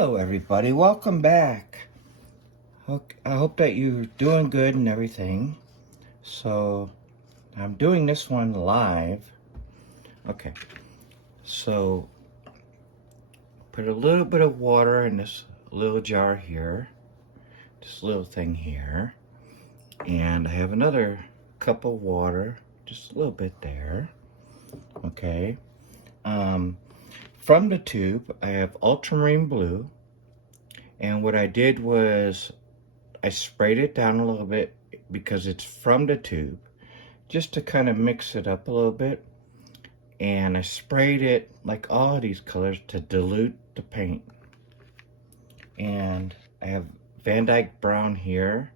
Hello everybody, welcome back. I hope that you're doing good and everything. So I'm doing this one live. Okay, so put a little bit of water in this little jar here, this little thing here, and I have another cup of water, just a little bit there. Okay, from the tube I have ultramarine blue, and what I did was I sprayed it down a little bit because it's from the tube, just to kind of mix it up a little bit. And I sprayed it like all of these colors to dilute the paint. And I have Van Dyke brown here,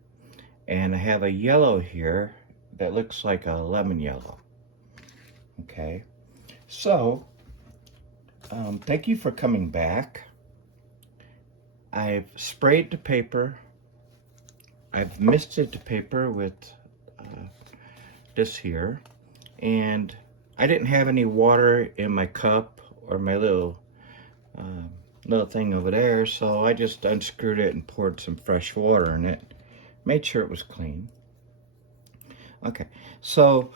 and I have a yellow here that looks like a lemon yellow. Okay, so thank you for coming back. I've sprayed the paper. I've misted the paper with this here, and I didn't have any water in my cup or my little thing over there, so I just unscrewed it and poured some fresh water in it, made sure it was clean. Okay, so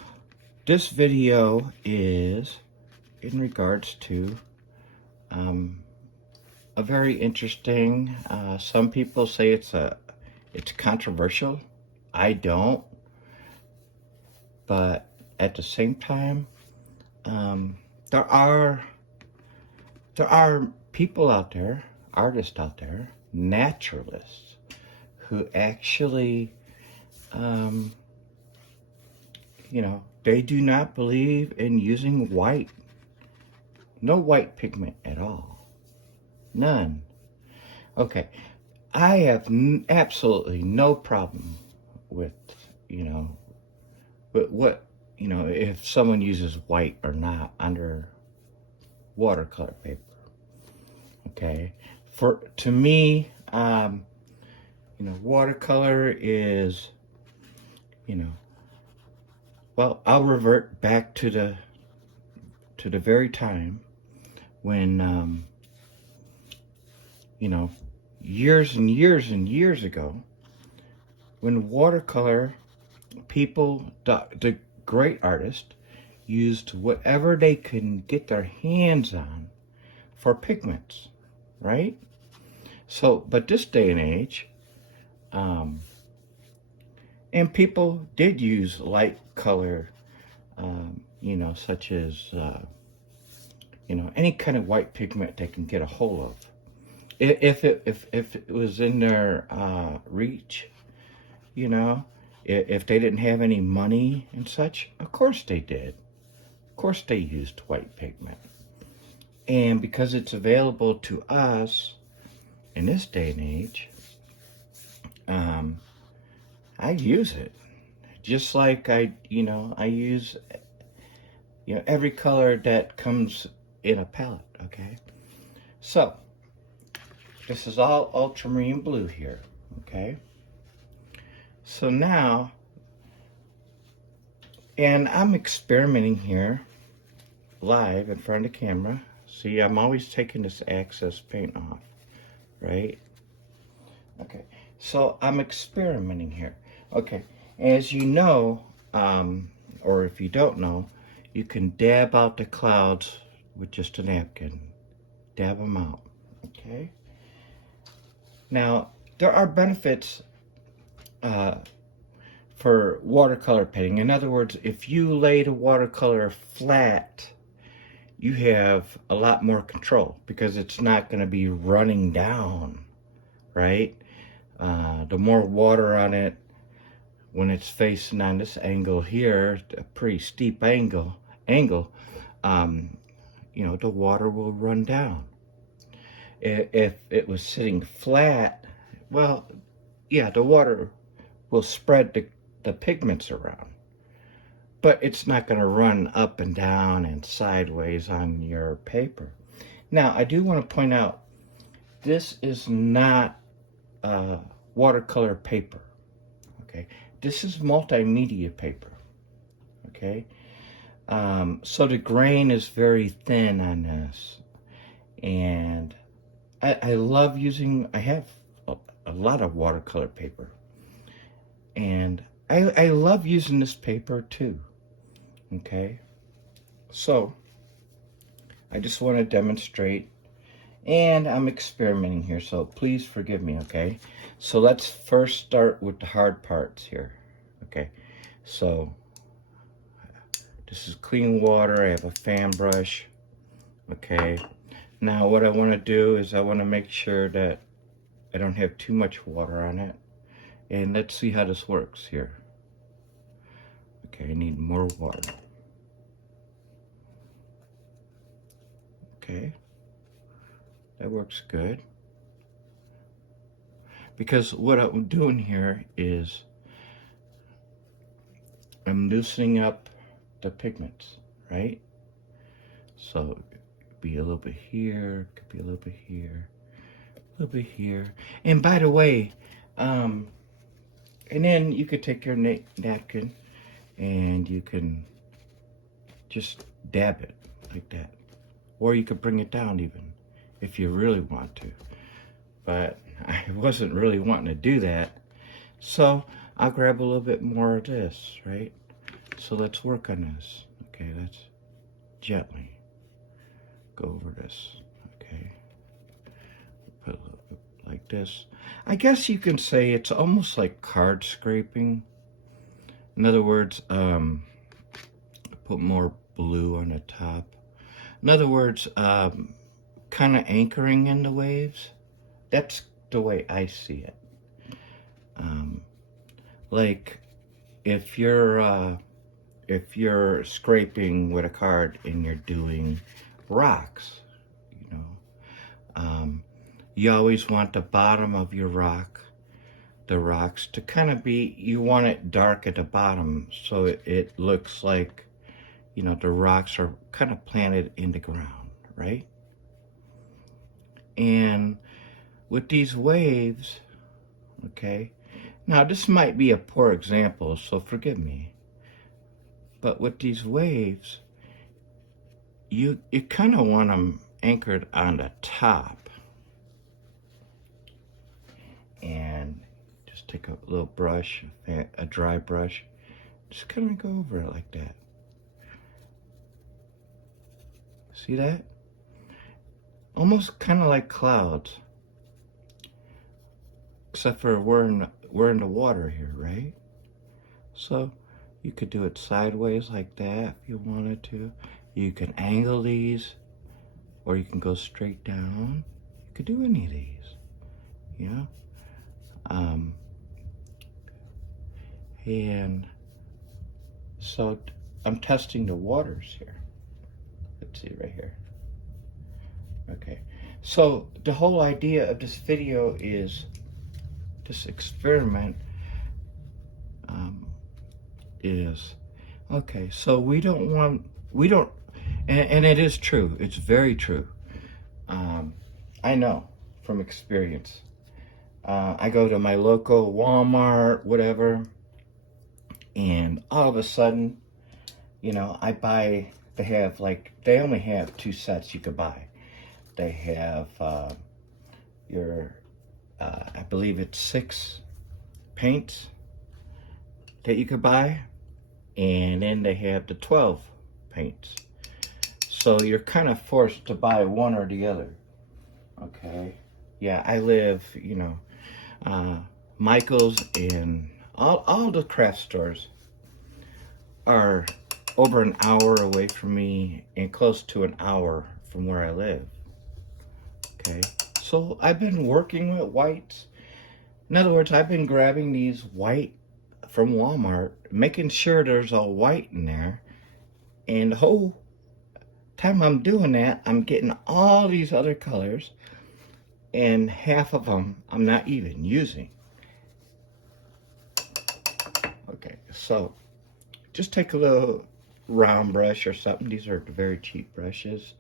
this video is in regards to a very interesting, some people say it's controversial. I don't, but at the same time, there are people out there, artists out there, naturalists, who actually, they do not believe in using white. No white pigment at all. None. Okay. I have absolutely no problem with, if someone uses white or not under watercolor paper. Okay. To me, watercolor is, well, I'll revert back to the very time when, years and years and years ago, when watercolor people, the great artists, used whatever they can get their hands on for pigments, right? So, but this day and age, and people did use light color, such as, any kind of white pigment they can get a hold of. If it was in their reach, if they didn't have any money and such, of course they did. Of course they used white pigment. And because it's available to us in this day and age, I use it. Just like I use, every color that comes in a palette, okay? So, this is all ultramarine blue here, okay? So now, and I'm experimenting here, live in front of the camera. See, I'm always taking this excess paint off, right? Okay, so I'm experimenting here. Okay, as you know, or if you don't know, you can dab out the clouds with just a napkin. Dab them out, okay? Now, there are benefits for watercolor painting. In other words, if you lay the watercolor flat, you have a lot more control because it's not going to be running down, right? The more water on it, when it's facing on this angle here, a pretty steep angle, the water will run down. If it was sitting flat, well, yeah, the water will spread the pigments around, but it's not going to run up and down and sideways on your paper. Now, I do want to point out, this is not watercolor paper, okay? This is multimedia paper, okay? So the grain is very thin on this, and I love using, I have a lot of watercolor paper. And I love using this paper too. Okay. So I just want to demonstrate, and I'm experimenting here, so please forgive me, okay? So let's first start with the hard parts here. Okay. So this is clean water. I have a fan brush. Okay. Now what I want to do is I want to make sure that I don't have too much water on it. And let's see how this works here. Okay, I need more water. Okay. That works good. Because what I'm doing here is I'm loosening up the pigments, right? So it could be a little bit here, could be a little bit here, a little bit here. And by the way, and then you could take your napkin and you can just dab it like that. Or you could bring it down even if you really want to. But I wasn't really wanting to do that. So I'll grab a little bit more of this, right? So let's work on this. Okay, let's gently go over this. Okay. Put a little bit like this. I guess you can say it's almost like card scraping. In other words, put more blue on the top. In other words, kind of anchoring in the waves. That's the way I see it. Like if you're scraping with a card and you're doing rocks, you know, you always want the bottom of your the rocks to kind of be, you want it dark at the bottom so it looks like, you know, the rocks are kind of planted in the ground, right? And with these waves, okay, now this might be a poor example, so forgive me, but with these waves, you kind of want them anchored on the top. And just take a little brush, a dry brush, just kind of go over it like that. See that? Almost kind of like clouds. Except for we're in the water here, right? So you could do it sideways like that if you wanted to. You can angle these, or you can go straight down. You could do any of these, you know? And so I'm testing the waters here. Let's see right here. Okay, so the whole idea of this video is this experiment is, okay, so we don't, and it is true, it's very true. I know from experience. I go to my local Walmart, whatever, and all of a sudden, you know, I buy, they only have 2 sets you could buy. They have I believe it's 6 paints that you could buy, and then they have the 12 paints. So you're kind of forced to buy one or the other. Okay. Yeah, I live, you know, Michael's and all the craft stores are over an hour away from me and close to an hour from where I live. Okay, so I've been working with whites. In other words, I've been grabbing these white from Walmart, making sure there's all white in there, and the whole time I'm doing that, I'm getting all these other colors, and half of them I'm not even using. Okay, so just take a little round brush or something. These are very cheap brushes,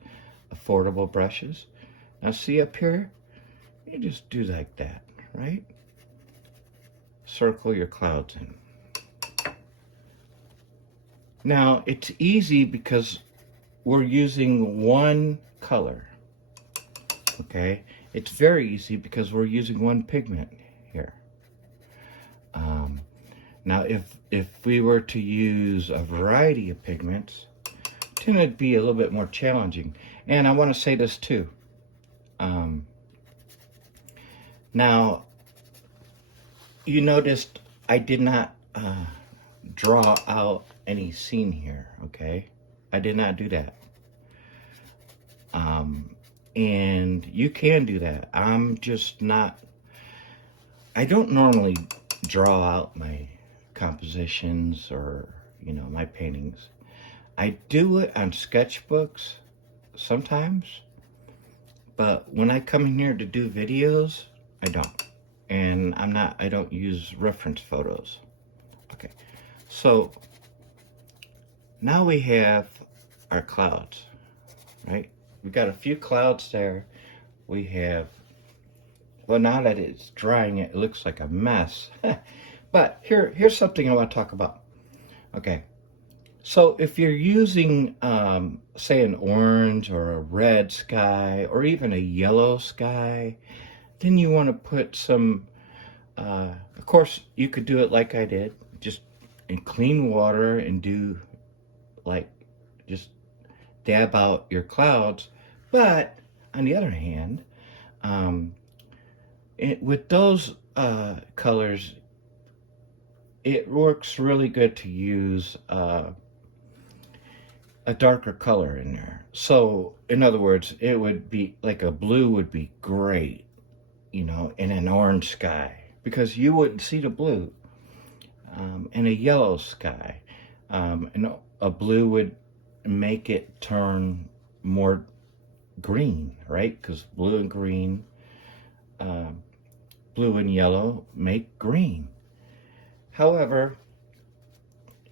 affordable brushes. Now see up here, you just do like that, right? Circle your clouds in. Now it's easy because we're using one color, okay? It's very easy because we're using one pigment here. Now, if we were to use a variety of pigments, then it'd be a little bit more challenging. And I want to say this too. Now, you noticed I did not draw out any scene here, okay? I did not do that. And you can do that. I'm just not, I don't normally draw out my compositions or, you know, my paintings. I do it on sketchbooks sometimes, but when I come in here to do videos, I don't. And I don't use reference photos. Okay, so now we have our clouds, right? We've got a few clouds there. We have, well, now that it's drying, it looks like a mess. But here's something I want to talk about. Okay, so if you're using, say, an orange or a red sky or even a yellow sky, then you want to put some, of course, you could do it like I did, just in clean water and do like, just dab out your clouds. But on the other hand, with those colors, it works really good to use a darker color in there. So in other words, it would be like a blue would be great, you know, in an orange sky, because you wouldn't see the blue. In a yellow sky, and a blue would make it turn more green, right? Because blue and green, blue and yellow make green. However,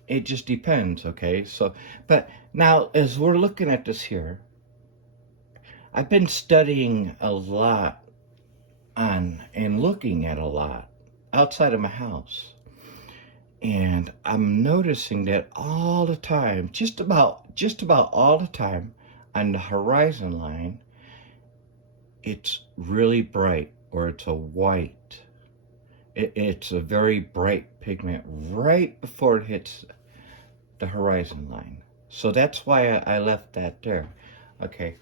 it just depends, okay? So, but now as we're looking at this here, I've been studying a lot on and looking at a lot outside of my house. And I'm noticing that all the time, just about all the time, on the horizon line, it's really bright, or it's a white. It's a very bright pigment right before it hits the horizon line. So that's why I left that there. Okay.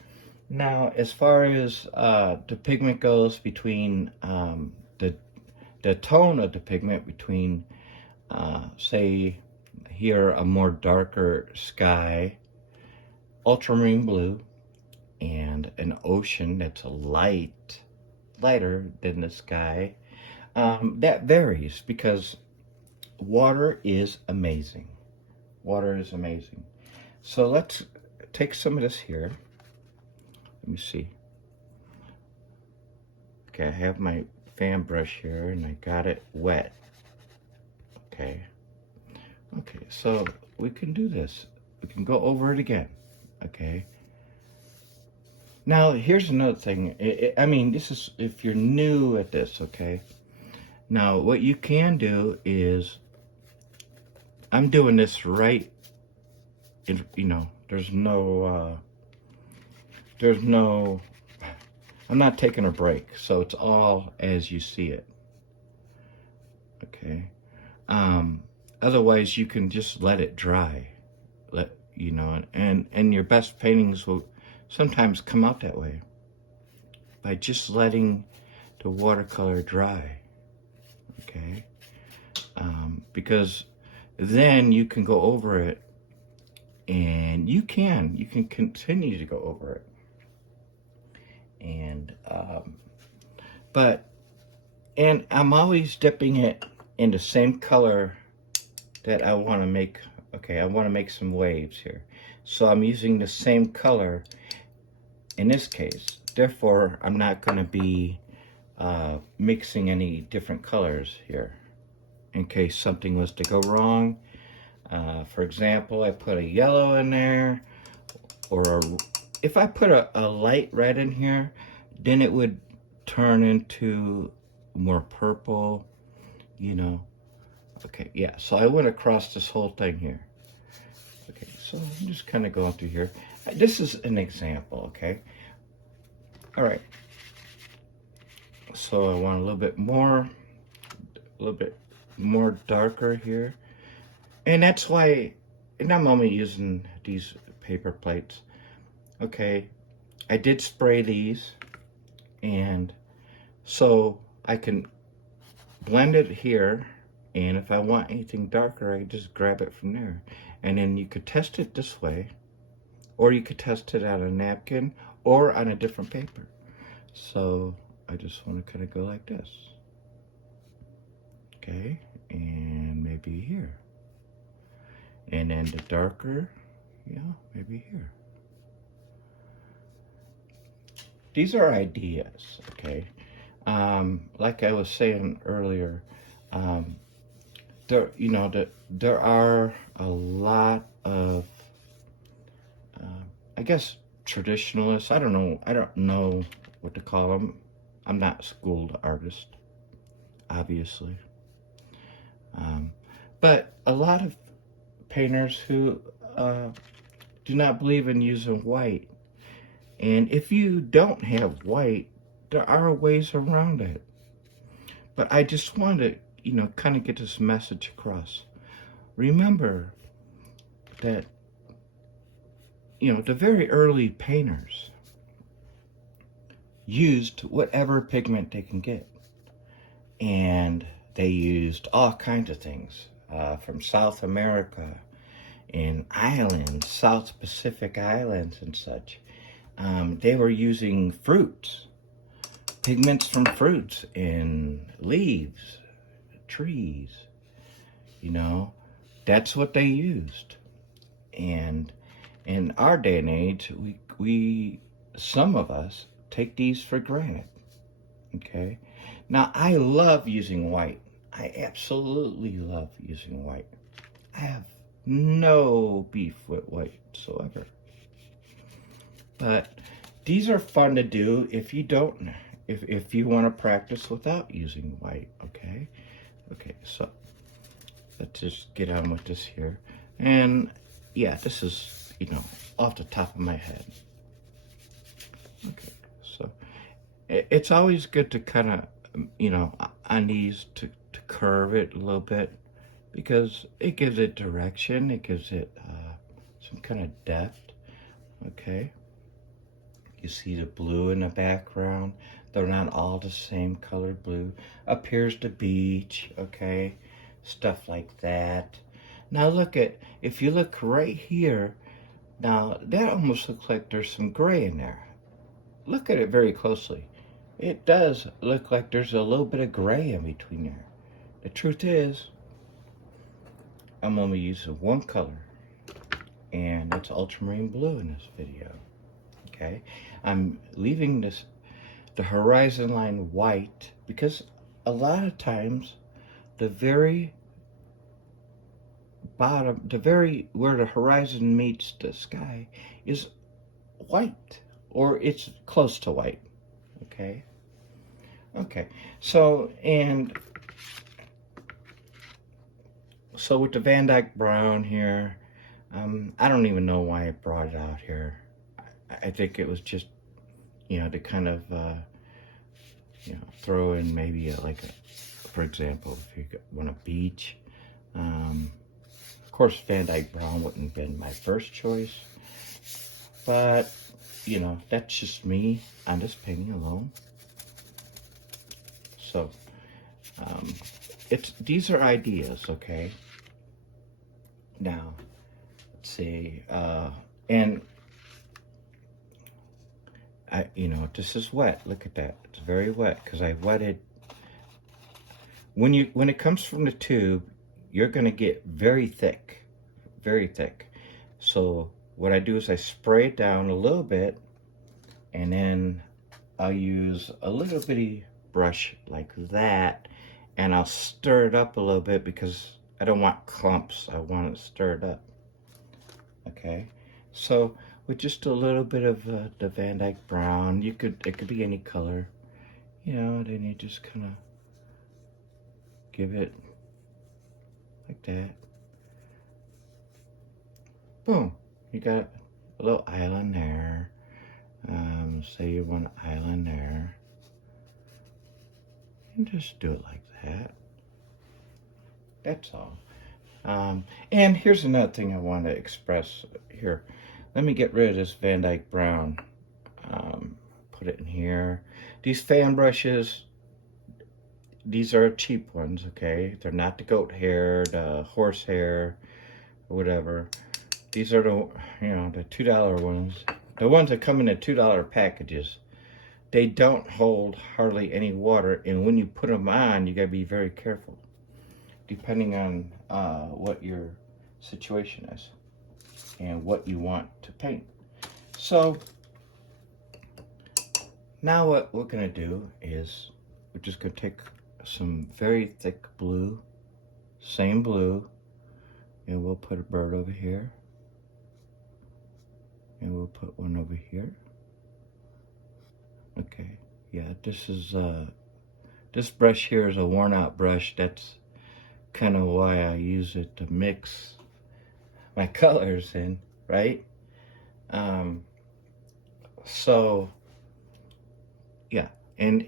Now, as far as the pigment goes, between the tone of the pigment between say here a more darker sky, ultramarine blue, and an ocean that's a lighter than the sky, that varies because water is amazing. Water is amazing. So let's take some of this here. Let me see. Okay, I have my fan brush here and I got it wet. Okay, so we can do this. We can go over it again, okay? Now, here's another thing. I mean, this is if you're new at this, okay? Now, what you can do is, I'm doing this right, you know, I'm not taking a break, so it's all as you see it, okay? Otherwise you can just let it dry, you know, and your best paintings will sometimes come out that way, by just letting the watercolor dry, okay? Because then you can go over it, and you can continue to go over it, and and I'm always dipping it in the same color that I want to make. Okay, I want to make some waves here, so I'm using the same color in this case. Therefore, I'm not going to be mixing any different colors here in case something was to go wrong. For example, I put a yellow in there, or if I put a light red in here, then it would turn into more purple, you know. Okay, yeah, so I went across this whole thing here. Okay, so I'm just kind of going through here. This is an example, okay? All right. So I want a little bit more darker here. And that's why, and I'm only using these paper plates. Okay, I did spray these, and so I can blend it here, and if I want anything darker, I just grab it from there. And then you could test it this way, or you could test it on a napkin or on a different paper. So I just want to kind of go like this. Okay, and maybe here. And then the darker, yeah, maybe here. These are ideas, okay? Like I was saying earlier, there are a lot of, I guess, traditionalists. I don't know what to call them. I'm not a schooled artist, obviously. But a lot of painters who do not believe in using white. And if you don't have white, there are ways around it. But I just want to, kind of get this message across. Remember that, the very early painters used whatever pigment they can get. And they used all kinds of things from South America and islands, South Pacific islands and such. They were using fruits, pigments from fruits and leaves, trees, that's what they used. And in our day and age, we some of us take these for granted, okay? Now, I love using white. I absolutely love using white. I have no beef with white whatsoever. But these are fun to do if you want to practice without using white, okay? Okay, so let's just get on with this here. And yeah, this is, off the top of my head. Okay, so it's always good to kind of, on these to curve it a little bit, because it gives it direction, it gives it some kind of depth, okay? You see the blue in the background. They're not all the same color blue. Up here's the beach, okay? Stuff like that. Now if you look right here, now that almost looks like there's some gray in there. Look at it very closely. It does look like there's a little bit of gray in between there. The truth is, I'm only using one color, and it's ultramarine blue in this video. Okay, I'm leaving the horizon line white because a lot of times the very bottom, where the horizon meets the sky is white, or it's close to white. Okay. So with the Van Dyke brown here, I don't even know why I brought it out here. I think it was just, to kind of, throw in maybe for example, if you want a beach. Of course, Van Dyke brown wouldn't have been my first choice, but, that's just me on this painting alone. So, these are ideas, okay? Now, let's see, and this is wet. Look at that. It's very wet because I wetted. When it comes from the tube, you're going to get very thick, very thick. So what I do is I spray it down a little bit, and then I'll use a little bitty brush like that, and I'll stir it up a little bit because I don't want clumps. I want it stirred up. Okay, so with just a little bit of the Van Dyke brown, it could be any color, then you just kind of give it like that. Boom, you got a little island there. Say you want an island there. And just do it like that. That's all. And here's another thing I want to express here. Let me get rid of this Van Dyke Brown. Put it in here. These fan brushes, these are cheap ones, okay? They're not the goat hair, the horse hair, or whatever. These are the, the $2 ones. The ones that come in the $2 packages. They don't hold hardly any water, and when you put them on, you gotta be very careful, depending on what your situation is and what you want to paint. So now what we're gonna do is we're just gonna take some very thick blue, same blue, and we'll put a bird over here, and we'll put one over here. Okay, yeah, this is this brush here is a worn out brush. That's kind of why I use it to mix my colors in, right? So yeah, and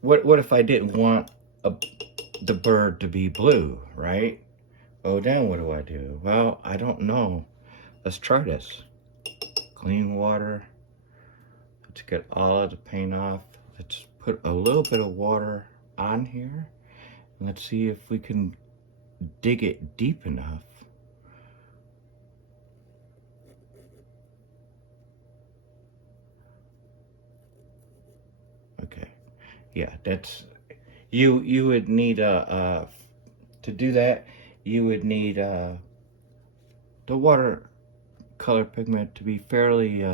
what if I didn't want the bird to be blue, right? Oh, then what do? Well, I don't know. Let's try this. Clean water. Let's get all of the paint off. Let's put a little bit of water on here. And let's see if we can dig it deep enough. Okay. Yeah, that's, you would need to do that, you would need the watercolor pigment to be fairly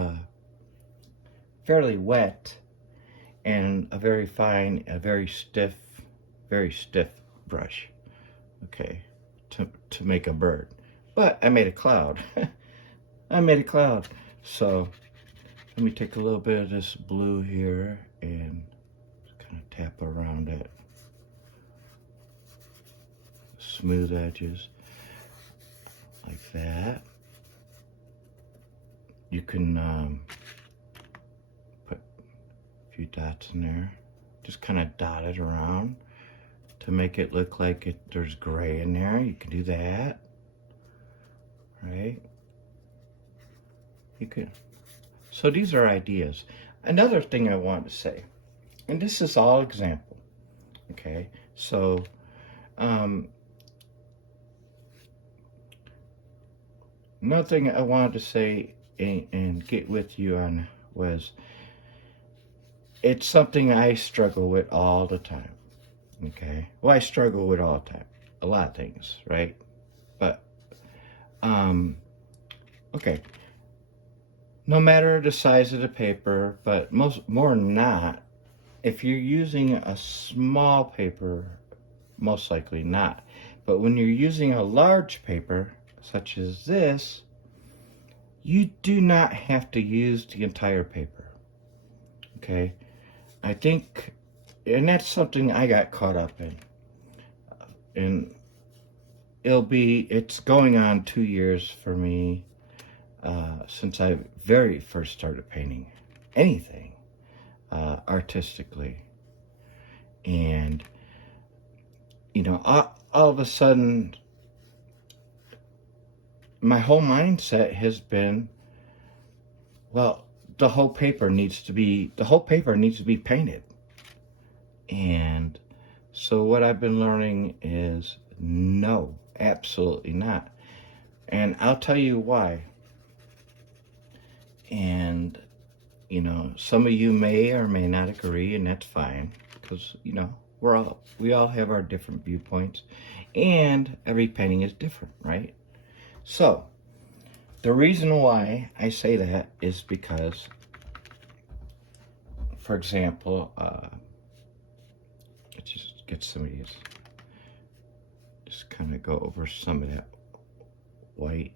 wet, and a very fine, a very stiff brush, okay, to make a bird. But I made a cloud. I made a cloud. So let me take a little bit of this blue here and just kind of tap around it. Smooth edges like that. You can put a few dots in there, just kind of dot it around to make it look like there's gray in there. You can do that, right? You could. So these are ideas. Another thing I want to say, and this is all example, okay? So another thing I wanted to say and get with you on was, it's something I struggle with all the time, okay? Well, I struggle with all the time, a lot of things, right? But, okay, no matter the size of the paper, but more than not, if you're using a small paper, most likely not. But when you're using a large paper, such as this, you do not have to use the entire paper, okay? I think, and that's something I got caught up in. And it's going on 2 years for me since I very first started painting anything artistically. And, all of a sudden, my whole mindset has been, well, the whole paper needs to be painted. And so what I've been learning is, no, absolutely not. And I'll tell you why. And, some of you may or may not agree, and that's fine, because, we all have our different viewpoints, and every painting is different, right? So, the reason why I say that is because, for example, let's just get some of these, just kind of go over some of that white.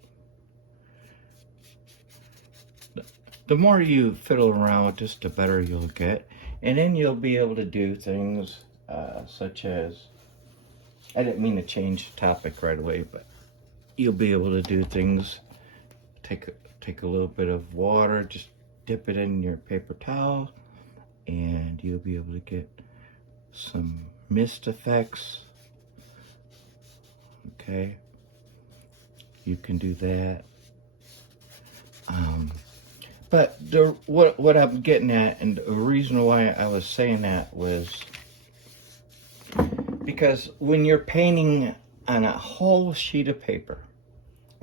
The more you fiddle around with this, the better you'll get. And then you'll be able to do things such as, I didn't mean to change the topic right away, but you'll be able to do things, take a little bit of water, just dip it in your paper towel, and you'll be able to get some mist effects. Okay, you can do that. But what I'm getting at, and the reason why I was saying that was because when you're painting on a whole sheet of paper,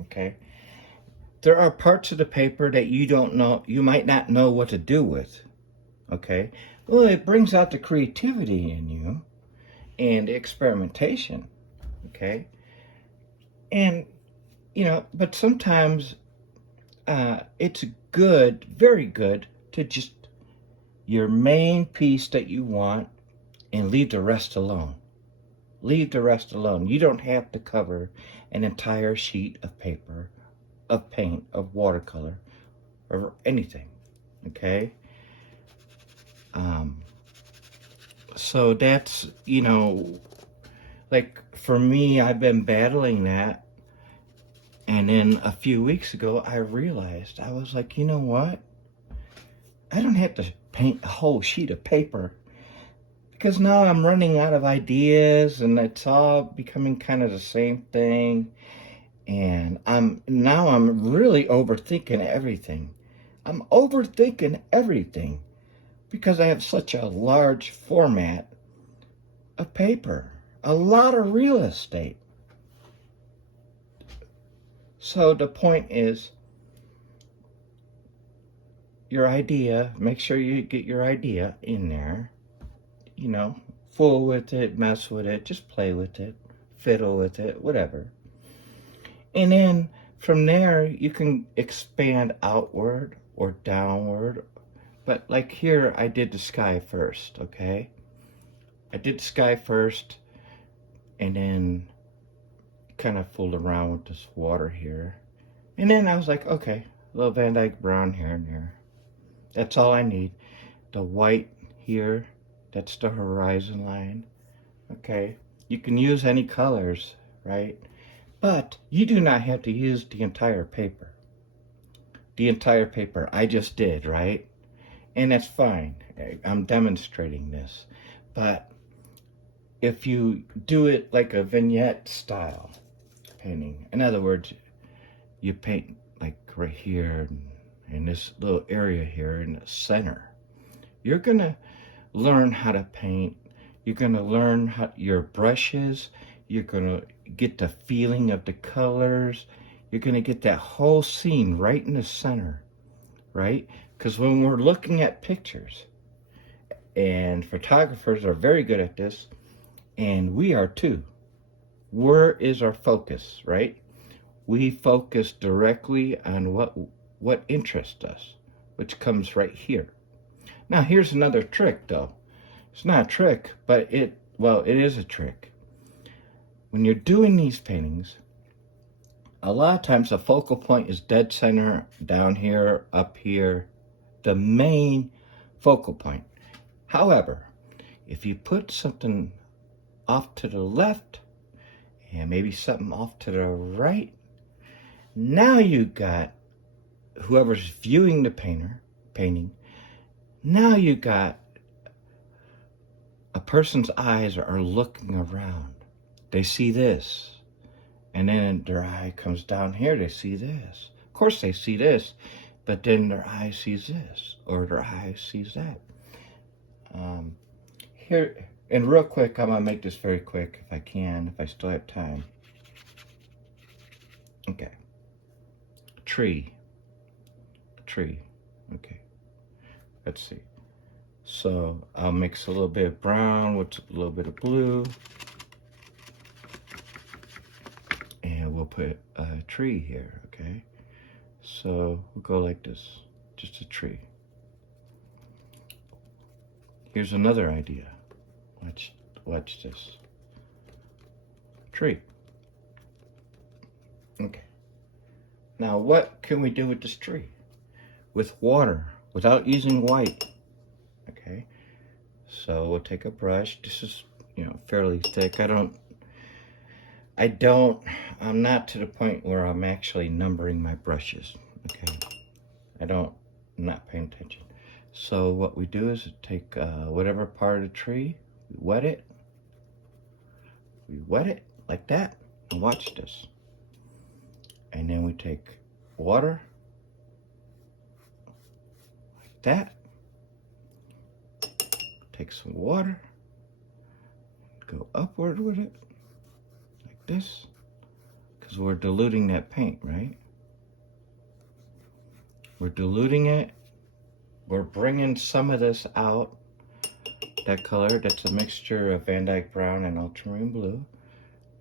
okay, there are parts of the paper that you don't know, you might not know what to do with, okay? Well, it brings out the creativity in you and the experimentation, okay? And, but sometimes it's good, very good, to just your main piece that you want and leave the rest alone. Leave the rest alone. You don't have to cover an entire sheet of paper, of paint, of watercolor, or anything, okay? So that's, like for me, I've been battling that. And then a few weeks ago, I realized, I was like, you know what? I don't have to paint a whole sheet of paper, because now I'm running out of ideas and it's all becoming kind of the same thing. And I'm really overthinking everything. I'm overthinking everything because I have such a large format of paper, a lot of real estate. So the point is, your idea, make sure you get your idea in there, fool with it, mess with it, just play with it, fiddle with it, whatever. And then from there, you can expand outward or downward. But like here, I did the sky first, okay? I did the sky first, and then kind of fooled around with this water here. And then I was like, okay, a little Van Dyke brown here and there. That's all I need. The white here, that's the horizon line. Okay, you can use any colors, right? But you do not have to use the entire paper. The entire paper, I just did, right? And that's fine. I'm demonstrating this. But if you do it like a vignette style painting, in other words, you paint like right here in this little area here in the center, you're gonna learn how to paint. You're gonna learn your brushes. You're gonna get the feeling of the colors. You're gonna get that whole scene right in the center, right? Because when we're looking at pictures, and photographers are very good at this, and we are too. Where is our focus, right? We focus directly on what interests us, which comes right here. Now, here's another trick, though. It's not a trick, but it is a trick. When you're doing these paintings, a lot of times the focal point is dead center, down here, up here, the main focal point. However, if you put something off to the left and maybe something off to the right, now you got whoever's viewing the painting, now you got a person's eyes are looking around. They see this. And then their eye comes down here, they see this. Of course they see this, but then their eye sees this, or their eye sees that. Here, and real quick, I'm gonna make this very quick if I can, if I still have time. Okay. Tree. Okay. Let's see. So I'll mix a little bit of brown with a little bit of blue. And we'll put a tree here, okay? So we'll go like this, just a tree. Here's another idea. Watch this. Tree. Okay. Now what can we do with this tree? With water, without using white. Okay. So we'll take a brush. This is, fairly thick. I'm not to the point where I'm actually numbering my brushes. Okay. I'm not paying attention. So what we do is take whatever part of the tree, we wet it, We wet it like that, and watch this. And then we take water, like that. Take some water, go upward with it, like this, because we're diluting that paint, right? We're diluting it. We're bringing some of this out. That color, that's a mixture of Van Dyke Brown and Ultramarine Blue.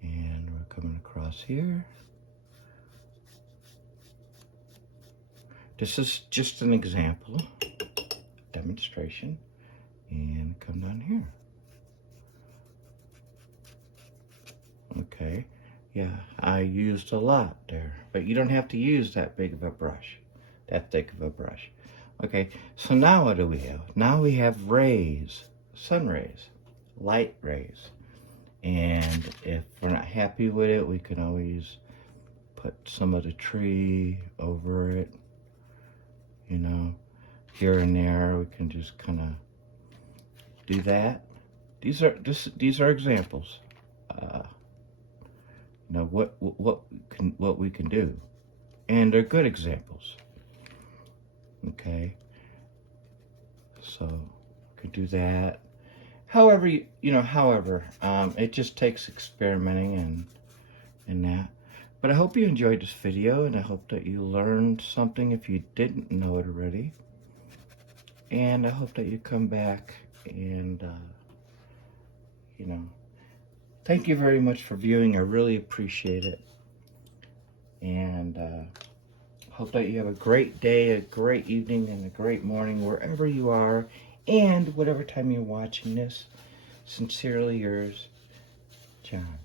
And we're coming across here. This is just an example, demonstration. And come down here. Okay, yeah, I used a lot there, but you don't have to use that big of a brush, that thick of a brush. Okay, so now what do we have? Now we have rays, sun rays, light rays. And if we're not happy with it, we can always put some of the tree over it, you know, here and there. We can just kind of do that. These are examples. You know what we can do, and they're good examples. Okay, so we could do that. However, it just takes experimenting and that. But I hope you enjoyed this video, and I hope that you learned something if you didn't know it already. And I hope that you come back and, thank you very much for viewing. I really appreciate it. And hope that you have a great day, a great evening, and a great morning wherever you are and whatever time you're watching this. Sincerely yours, John.